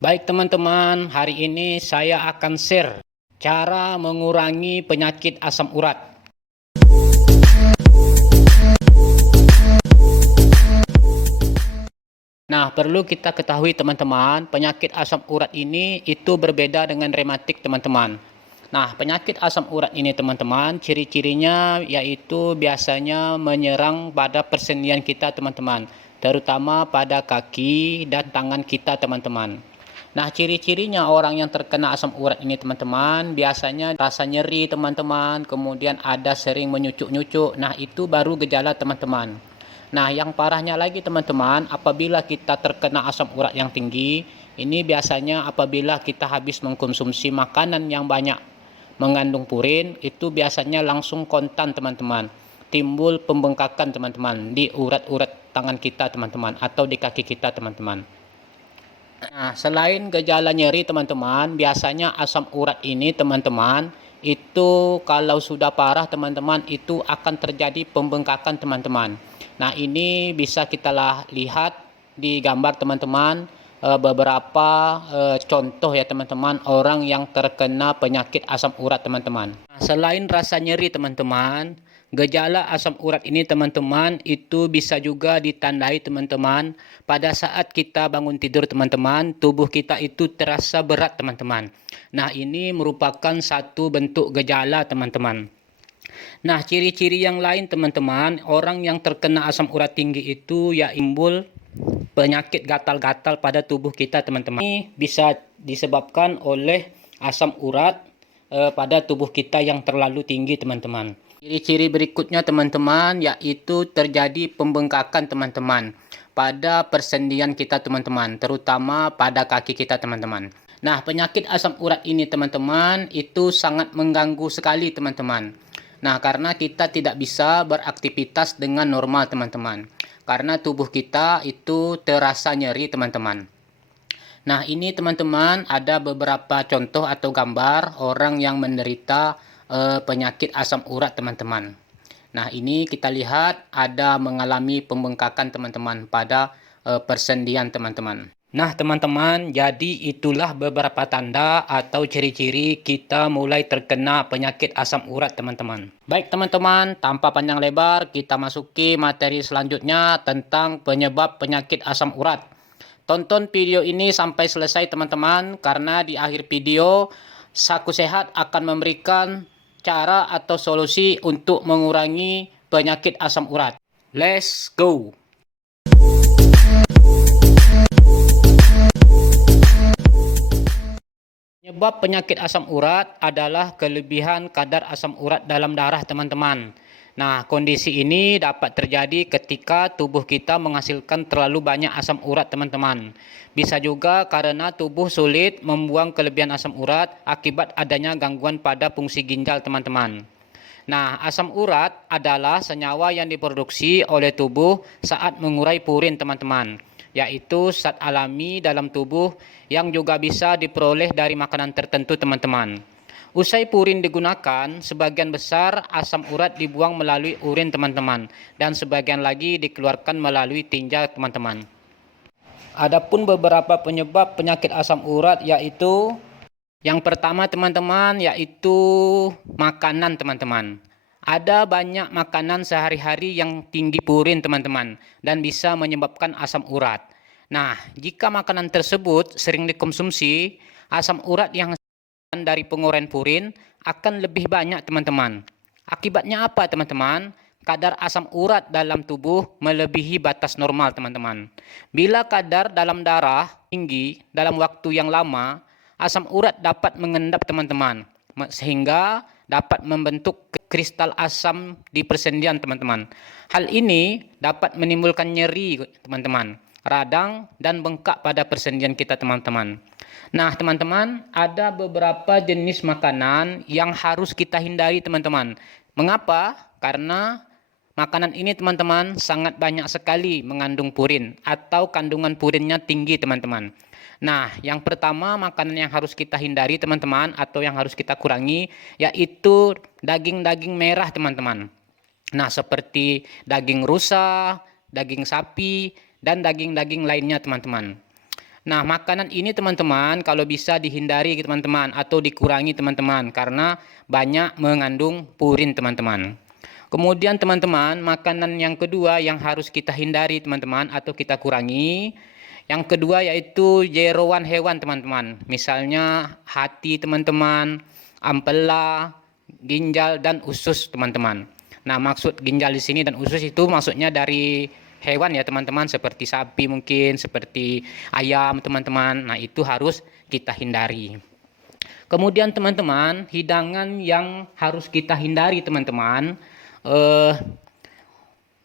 Baik teman-teman, hari ini saya akan share cara mengurangi penyakit asam urat. Nah, perlu kita ketahui teman-teman, penyakit asam urat ini itu berbeda dengan rematik teman-teman. Nah, penyakit asam urat ini teman-teman, ciri-cirinya yaitu biasanya menyerang pada persendian kita teman-teman, terutama pada kaki dan tangan kita teman-teman. Nah, ciri-cirinya orang yang terkena asam urat ini teman-teman, biasanya rasa nyeri teman-teman, kemudian ada sering menyucuk-nyucuk. Nah, itu baru gejala teman-teman. Nah, yang parahnya lagi teman-teman, apabila kita terkena asam urat yang tinggi, ini biasanya apabila kita habis mengkonsumsi makanan yang banyak mengandung purin, itu biasanya langsung kontan teman-teman. Timbul pembengkakan teman-teman di urat-urat tangan kita teman-teman atau di kaki kita teman-teman. Nah, selain gejala nyeri teman-teman, biasanya asam urat ini teman-teman, itu kalau sudah parah teman-teman, itu akan terjadi pembengkakan teman-teman. Nah, ini bisa kita lihat di gambar teman-teman, beberapa contoh ya teman-teman, orang yang terkena penyakit asam urat teman-teman. Nah, selain rasa nyeri teman-teman, gejala asam urat ini teman-teman itu bisa juga ditandai teman-teman pada saat kita bangun tidur teman-teman, tubuh kita itu terasa berat teman-teman. Nah, ini merupakan satu bentuk gejala teman-teman. Nah, ciri-ciri yang lain teman-teman, orang yang terkena asam urat tinggi itu ya timbul penyakit gatal-gatal pada tubuh kita teman-teman. Ini bisa disebabkan oleh asam urat pada tubuh kita yang terlalu tinggi teman-teman. Ciri-ciri berikutnya teman-teman yaitu terjadi pembengkakan teman-teman pada persendian kita teman-teman, terutama pada kaki kita teman-teman. Nah, penyakit asam urat ini teman-teman itu sangat mengganggu sekali teman-teman. Nah, karena kita tidak bisa beraktivitas dengan normal teman-teman. Karena tubuh kita itu terasa nyeri teman-teman. Nah, ini teman-teman ada beberapa contoh atau gambar orang yang menderita penyakit asam urat teman-teman. Nah, ini kita lihat ada mengalami pembengkakan teman-teman pada persendian teman-teman. Nah, teman-teman, jadi itulah beberapa tanda atau ciri-ciri kita mulai terkena penyakit asam urat teman-teman. Baik teman-teman, tanpa panjang lebar kita masuki materi selanjutnya tentang penyebab penyakit asam urat. Tonton video ini sampai selesai teman-teman, karena di akhir video Saku Sehat akan memberikan cara atau solusi untuk mengurangi penyakit asam urat. Let's go! Penyebab penyakit asam urat adalah kelebihan kadar asam urat dalam darah teman-teman. Nah, kondisi ini dapat terjadi ketika tubuh kita menghasilkan terlalu banyak asam urat teman-teman. Bisa juga karena tubuh sulit membuang kelebihan asam urat akibat adanya gangguan pada fungsi ginjal teman-teman. Nah, asam urat adalah senyawa yang diproduksi oleh tubuh saat mengurai purin teman-teman, yaitu zat alami dalam tubuh yang juga bisa diperoleh dari makanan tertentu teman-teman. Usai purin digunakan, sebagian besar asam urat dibuang melalui urin teman-teman, dan sebagian lagi dikeluarkan melalui tinja teman-teman. Adapun beberapa penyebab penyakit asam urat yaitu yang pertama teman-teman yaitu makanan teman-teman. Ada banyak makanan sehari-hari yang tinggi purin teman-teman dan bisa menyebabkan asam urat. Nah, jika makanan tersebut sering dikonsumsi, asam urat yang dari penguraian purin akan lebih banyak teman-teman. Akibatnya apa teman-teman? Kadar asam urat dalam tubuh melebihi batas normal teman-teman. Bila kadar dalam darah tinggi dalam waktu yang lama, asam urat dapat mengendap teman-teman, sehingga dapat membentuk kristal asam di persendian teman-teman. Hal ini dapat menimbulkan nyeri teman-teman, radang dan bengkak pada persendian kita teman-teman. Nah teman-teman, ada beberapa jenis makanan yang harus kita hindari teman-teman. Mengapa? Karena makanan ini teman-teman sangat banyak sekali mengandung purin atau kandungan purinnya tinggi teman-teman. Nah, yang pertama makanan yang harus kita hindari teman-teman atau yang harus kita kurangi yaitu daging-daging merah teman-teman. Nah, seperti daging rusa, daging sapi, dan daging-daging lainnya teman-teman. Nah, makanan ini teman-teman kalau bisa dihindari teman-teman atau dikurangi teman-teman karena banyak mengandung purin teman-teman. Kemudian teman-teman, makanan yang kedua yang harus kita hindari teman-teman atau kita kurangi. Yang kedua yaitu jeroan hewan teman-teman. Misalnya hati teman-teman, ampela, ginjal dan usus teman-teman. Nah, maksud ginjal di sini dan usus itu maksudnya dari hewan ya teman-teman, seperti sapi mungkin, seperti ayam teman-teman. Nah, itu harus kita hindari. Kemudian teman-teman, hidangan yang harus kita hindari teman-teman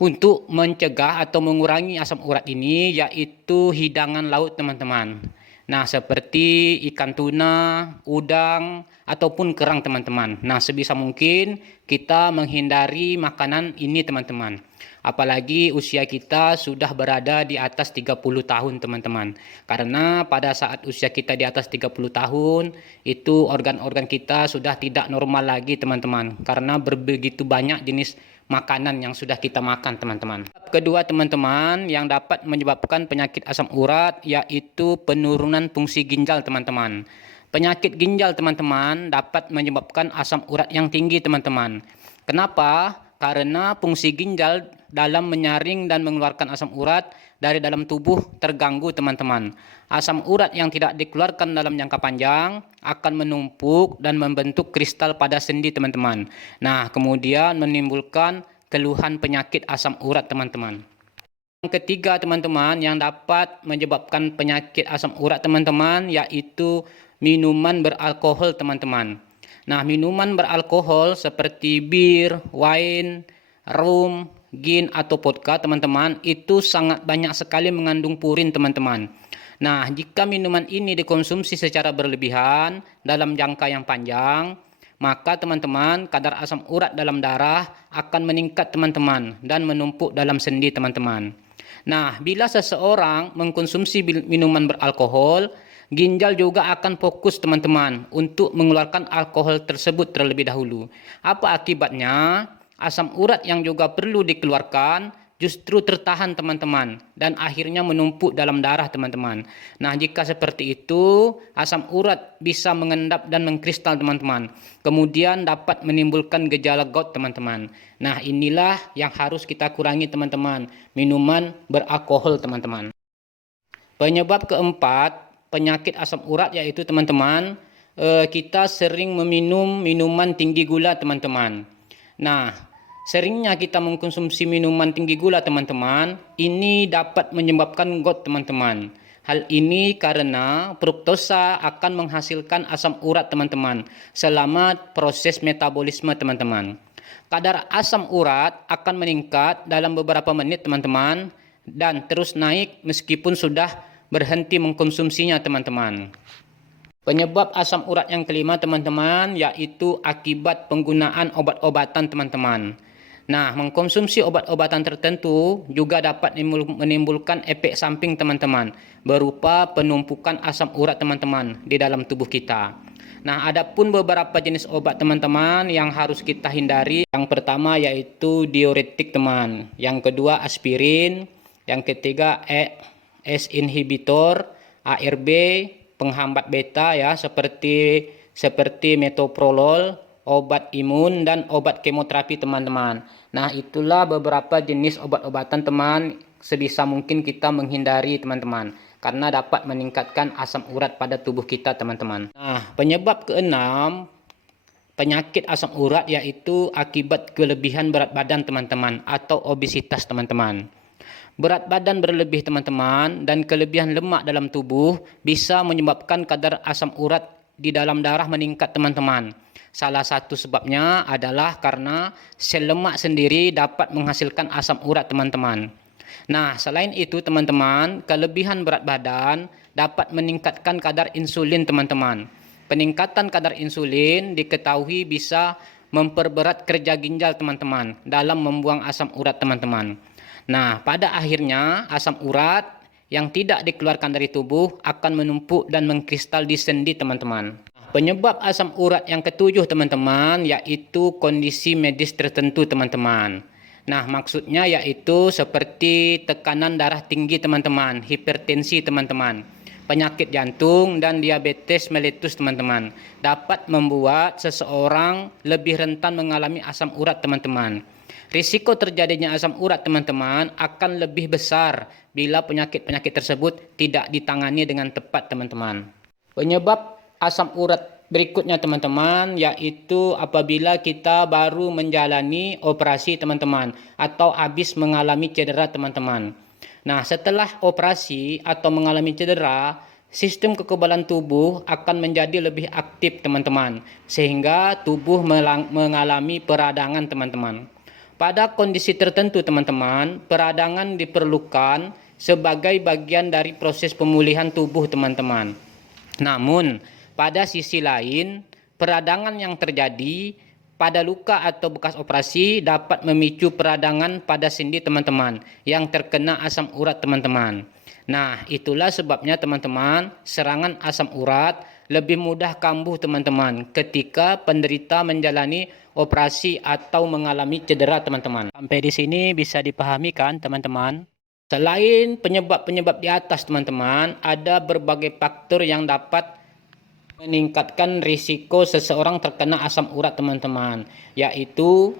untuk mencegah atau mengurangi asam urat ini yaitu hidangan laut teman-teman. Nah, seperti ikan tuna, udang, ataupun kerang teman-teman. Nah, sebisa mungkin kita menghindari makanan ini teman-teman. Apalagi usia kita sudah berada di atas 30 tahun teman-teman. Karena pada saat usia kita di atas 30 tahun, itu organ-organ kita sudah tidak normal lagi teman-teman. Karena begitu banyak jenis makanan yang sudah kita makan teman-teman. Kedua teman-teman yang dapat menyebabkan penyakit asam urat yaitu penurunan fungsi ginjal teman-teman. Penyakit ginjal teman-teman dapat menyebabkan asam urat yang tinggi teman-teman. Kenapa? Karena fungsi ginjal dalam menyaring dan mengeluarkan asam urat dari dalam tubuh terganggu teman-teman. Asam urat yang tidak dikeluarkan dalam jangka panjang akan menumpuk dan membentuk kristal pada sendi teman-teman. Nah, kemudian menimbulkan keluhan penyakit asam urat teman-teman. Yang ketiga teman-teman yang dapat menyebabkan penyakit asam urat teman-teman yaitu minuman beralkohol teman-teman. Nah, minuman beralkohol seperti bir, wine, rum, gin atau vodka teman-teman itu sangat banyak sekali mengandung purin teman-teman. Nah, jika minuman ini dikonsumsi secara berlebihan dalam jangka yang panjang, maka teman-teman kadar asam urat dalam darah akan meningkat teman-teman dan menumpuk dalam sendi teman-teman. Nah, bila seseorang mengkonsumsi minuman beralkohol, ginjal juga akan fokus teman-teman untuk mengeluarkan alkohol tersebut terlebih dahulu. Apa akibatnya? Asam urat yang juga perlu dikeluarkan justru tertahan teman-teman dan akhirnya menumpuk dalam darah teman-teman. Nah, jika seperti itu, asam urat bisa mengendap dan mengkristal teman-teman. Kemudian dapat menimbulkan gejala gout teman-teman. Nah, inilah yang harus kita kurangi teman-teman, minuman beralkohol teman-teman. Penyebab keempat penyakit asam urat yaitu teman-teman, kita sering meminum minuman tinggi gula teman-teman. Nah, seringnya kita mengkonsumsi minuman tinggi gula teman-teman, ini dapat menyebabkan gout teman-teman. Hal ini karena fruktosa akan menghasilkan asam urat teman-teman selama proses metabolisme teman-teman. Kadar asam urat akan meningkat dalam beberapa menit teman-teman dan terus naik meskipun sudah berhenti mengkonsumsinya teman-teman. Penyebab asam urat yang kelima teman-teman yaitu akibat penggunaan obat-obatan teman-teman. Nah, mengkonsumsi obat-obatan tertentu juga dapat menimbulkan efek samping teman-teman berupa penumpukan asam urat teman-teman di dalam tubuh kita. Nah, ada pun beberapa jenis obat teman-teman yang harus kita hindari. Yang pertama yaitu diuretik teman, yang kedua aspirin, yang ketiga ACE inhibitor, ARB, penghambat beta ya seperti metoprolol, obat imun dan obat kemoterapi teman-teman. Nah, itulah beberapa jenis obat-obatan teman sebisa mungkin kita menghindari teman-teman karena dapat meningkatkan asam urat pada tubuh kita teman-teman. Nah, penyebab keenam penyakit asam urat yaitu akibat kelebihan berat badan teman-teman atau obesitas teman-teman. Berat badan berlebih teman-teman dan kelebihan lemak dalam tubuh bisa menyebabkan kadar asam urat di dalam darah meningkat teman-teman. Salah satu sebabnya adalah karena sel lemak sendiri dapat menghasilkan asam urat teman-teman. Nah, selain itu teman-teman, kelebihan berat badan dapat meningkatkan kadar insulin teman-teman. Peningkatan kadar insulin diketahui bisa memperberat kerja ginjal teman-teman dalam membuang asam urat teman-teman. Nah, pada akhirnya asam urat yang tidak dikeluarkan dari tubuh akan menumpuk dan mengkristal di sendi teman-teman. Penyebab asam urat yang ketujuh teman-teman yaitu kondisi medis tertentu teman-teman. Nah, maksudnya yaitu seperti tekanan darah tinggi teman-teman, hipertensi teman-teman, penyakit jantung, dan diabetes mellitus teman-teman. Dapat membuat seseorang lebih rentan mengalami asam urat teman-teman. Risiko terjadinya asam urat teman-teman akan lebih besar bila penyakit-penyakit tersebut tidak ditangani dengan tepat teman-teman. Penyebab asam urat berikutnya teman-teman yaitu apabila kita baru menjalani operasi teman-teman atau habis mengalami cedera teman-teman. Nah, setelah operasi atau mengalami cedera, sistem kekebalan tubuh akan menjadi lebih aktif teman-teman, sehingga tubuh mengalami peradangan teman-teman. Pada kondisi tertentu teman-teman, peradangan diperlukan sebagai bagian dari proses pemulihan tubuh teman-teman. Namun, pada sisi lain, peradangan yang terjadi pada luka atau bekas operasi dapat memicu peradangan pada sendi teman-teman yang terkena asam urat teman-teman. Nah, itulah sebabnya teman-teman, serangan asam urat lebih mudah kambuh teman-teman ketika penderita menjalani operasi atau mengalami cedera teman-teman. Sampai di sini bisa dipahami kan teman-teman? Selain penyebab-penyebab di atas teman-teman, ada berbagai faktor yang dapat meningkatkan risiko seseorang terkena asam urat teman-teman, yaitu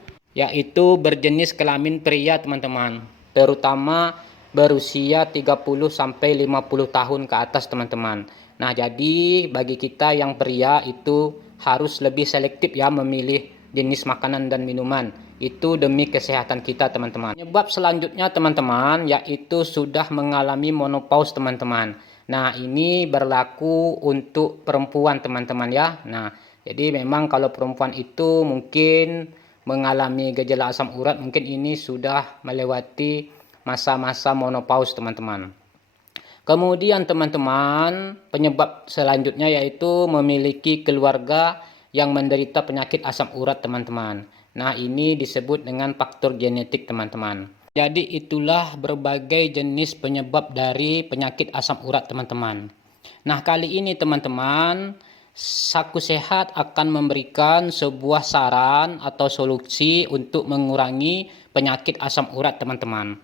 berjenis kelamin pria teman-teman, terutama berusia 30 sampai 50 tahun ke atas teman-teman. Nah, jadi bagi kita yang pria itu harus lebih selektif ya memilih jenis makanan dan minuman. Itu demi kesehatan kita teman-teman. Penyebab selanjutnya teman-teman yaitu sudah mengalami menopause teman-teman. Nah, ini berlaku untuk perempuan teman-teman ya. Nah, jadi memang kalau perempuan itu mungkin mengalami gejala asam urat, mungkin ini sudah melewati masa-masa menopause teman-teman. Kemudian teman-teman, penyebab selanjutnya yaitu memiliki keluarga yang menderita penyakit asam urat teman-teman. Nah, ini disebut dengan faktor genetik teman-teman. Jadi itulah berbagai jenis penyebab dari penyakit asam urat teman-teman. Nah, kali ini teman-teman, Saku Sehat akan memberikan sebuah saran atau solusi untuk mengurangi penyakit asam urat teman-teman.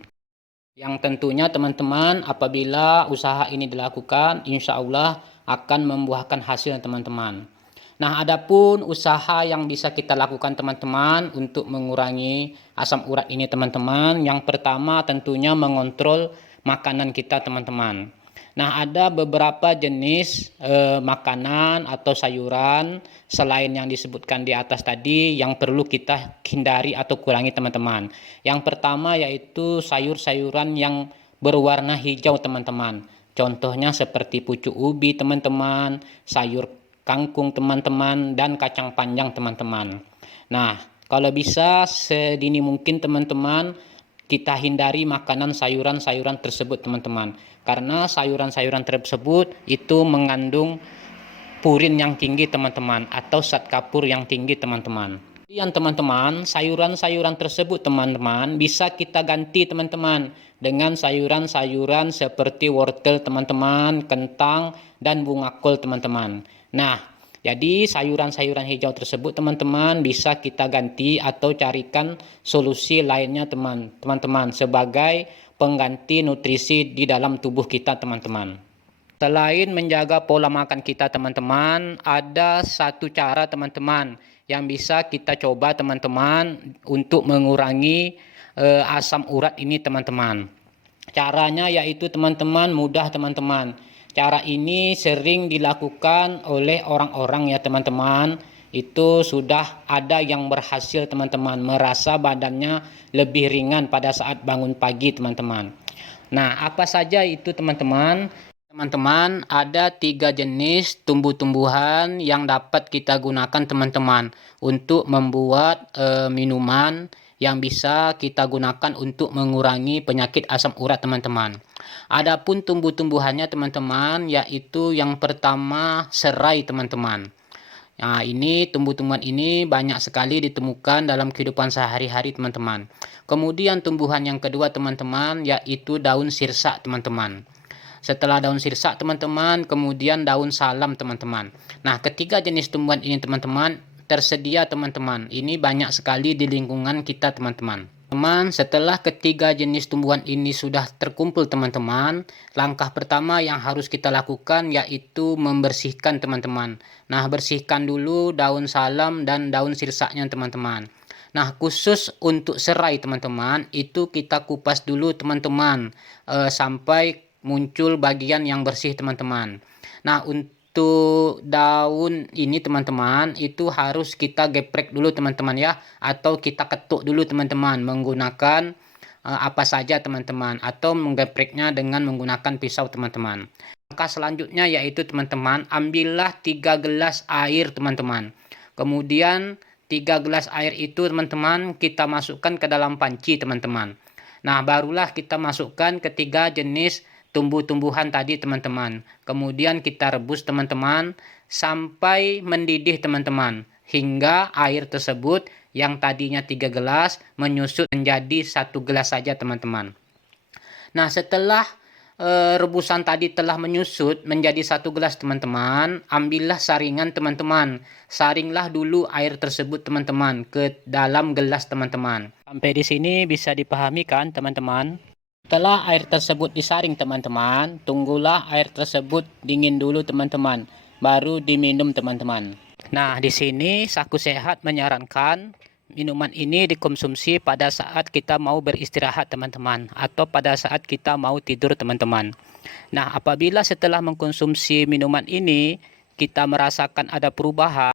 Yang tentunya teman-teman apabila usaha ini dilakukan, insya Allah akan membuahkan hasil teman-teman. Nah, adapun usaha yang bisa kita lakukan teman-teman untuk mengurangi asam urat ini teman-teman, yang pertama tentunya mengontrol makanan kita teman-teman. Nah, ada beberapa jenis makanan atau sayuran selain yang disebutkan di atas tadi yang perlu kita hindari atau kurangi teman-teman. Yang pertama yaitu sayur-sayuran yang berwarna hijau teman-teman. Contohnya seperti pucuk ubi teman-teman, sayur kangkung teman-teman, dan kacang panjang teman-teman. Nah, kalau bisa sedini mungkin teman-teman kita hindari makanan sayuran-sayuran tersebut teman-teman. Karena sayuran-sayuran tersebut itu mengandung purin yang tinggi teman-teman atau zat kapur yang tinggi teman-teman. Kemudian teman-teman, sayuran-sayuran tersebut teman-teman bisa kita ganti teman-teman dengan sayuran-sayuran seperti wortel teman-teman, kentang, dan bunga kol teman-teman. Nah, jadi sayuran-sayuran hijau tersebut teman-teman bisa kita ganti atau carikan solusi lainnya teman-teman sebagai pengganti nutrisi di dalam tubuh kita teman-teman. Selain menjaga pola makan kita teman-teman, ada satu cara teman-teman yang bisa kita coba teman-teman untuk mengurangi asam urat ini teman-teman. Caranya yaitu teman-teman mudah teman-teman. Cara ini sering dilakukan oleh orang-orang ya teman-teman. Itu sudah ada yang berhasil teman-teman, merasa badannya lebih ringan pada saat bangun pagi teman-teman. Nah, apa saja itu teman-teman? Teman-teman, ada 3 jenis tumbuh-tumbuhan yang dapat kita gunakan teman-teman untuk membuat minuman yang bisa kita gunakan untuk mengurangi penyakit asam urat teman-teman. Adapun tumbuh-tumbuhannya teman-teman yaitu yang pertama serai teman-teman. Nah, ini tumbuh-tumbuhan ini banyak sekali ditemukan dalam kehidupan sehari-hari teman-teman. Kemudian tumbuhan yang kedua teman-teman yaitu daun sirsak teman-teman. Setelah daun sirsak teman-teman, kemudian daun salam teman-teman. Nah, ketiga jenis tumbuhan ini teman-teman tersedia teman-teman. Ini banyak sekali di lingkungan kita teman-teman. Teman, setelah ketiga jenis tumbuhan ini sudah terkumpul teman-teman, langkah pertama yang harus kita lakukan yaitu membersihkan teman-teman. Nah, bersihkan dulu daun salam dan daun sirsaknya teman-teman. Nah, khusus untuk serai teman-teman, itu kita kupas dulu teman-teman sampai muncul bagian yang bersih teman-teman. Nah, untuk daun ini teman-teman itu harus kita geprek dulu teman-teman ya, atau kita ketuk dulu teman-teman menggunakan apa saja teman-teman, atau menggepreknya dengan menggunakan pisau teman-teman. Maka selanjutnya yaitu teman-teman, ambillah 3 gelas air teman-teman. Kemudian 3 gelas air itu teman-teman kita masukkan ke dalam panci teman-teman. Nah, barulah kita masukkan ketiga jenis tumbuh-tumbuhan tadi teman-teman. Kemudian kita rebus teman-teman sampai mendidih teman-teman, hingga air tersebut yang tadinya 3 gelas menyusut menjadi 1 gelas saja teman-teman. Nah, setelah rebusan tadi telah menyusut menjadi 1 gelas teman-teman, ambillah saringan teman-teman. Saringlah dulu air tersebut teman-teman ke dalam gelas teman-teman. Sampai di sini bisa dipahami kan teman-teman? Setelah air tersebut disaring teman-teman, tunggulah air tersebut dingin dulu teman-teman, baru diminum teman-teman. Nah, di sini Saku Sehat menyarankan minuman ini dikonsumsi pada saat kita mau beristirahat teman-teman, atau pada saat kita mau tidur teman-teman. Nah, apabila setelah mengkonsumsi minuman ini kita merasakan ada perubahan,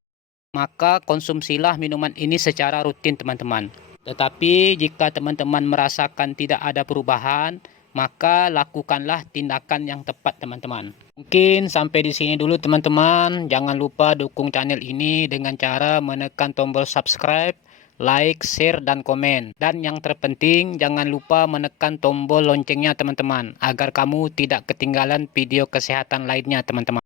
maka konsumsilah minuman ini secara rutin teman-teman. Tetapi jika teman-teman merasakan tidak ada perubahan, maka lakukanlah tindakan yang tepat teman-teman. Mungkin sampai di sini dulu teman-teman. Jangan lupa dukung channel ini dengan cara menekan tombol subscribe, like, share, dan komen. Dan yang terpenting, jangan lupa menekan tombol loncengnya teman-teman, agar kamu tidak ketinggalan video kesehatan lainnya teman-teman.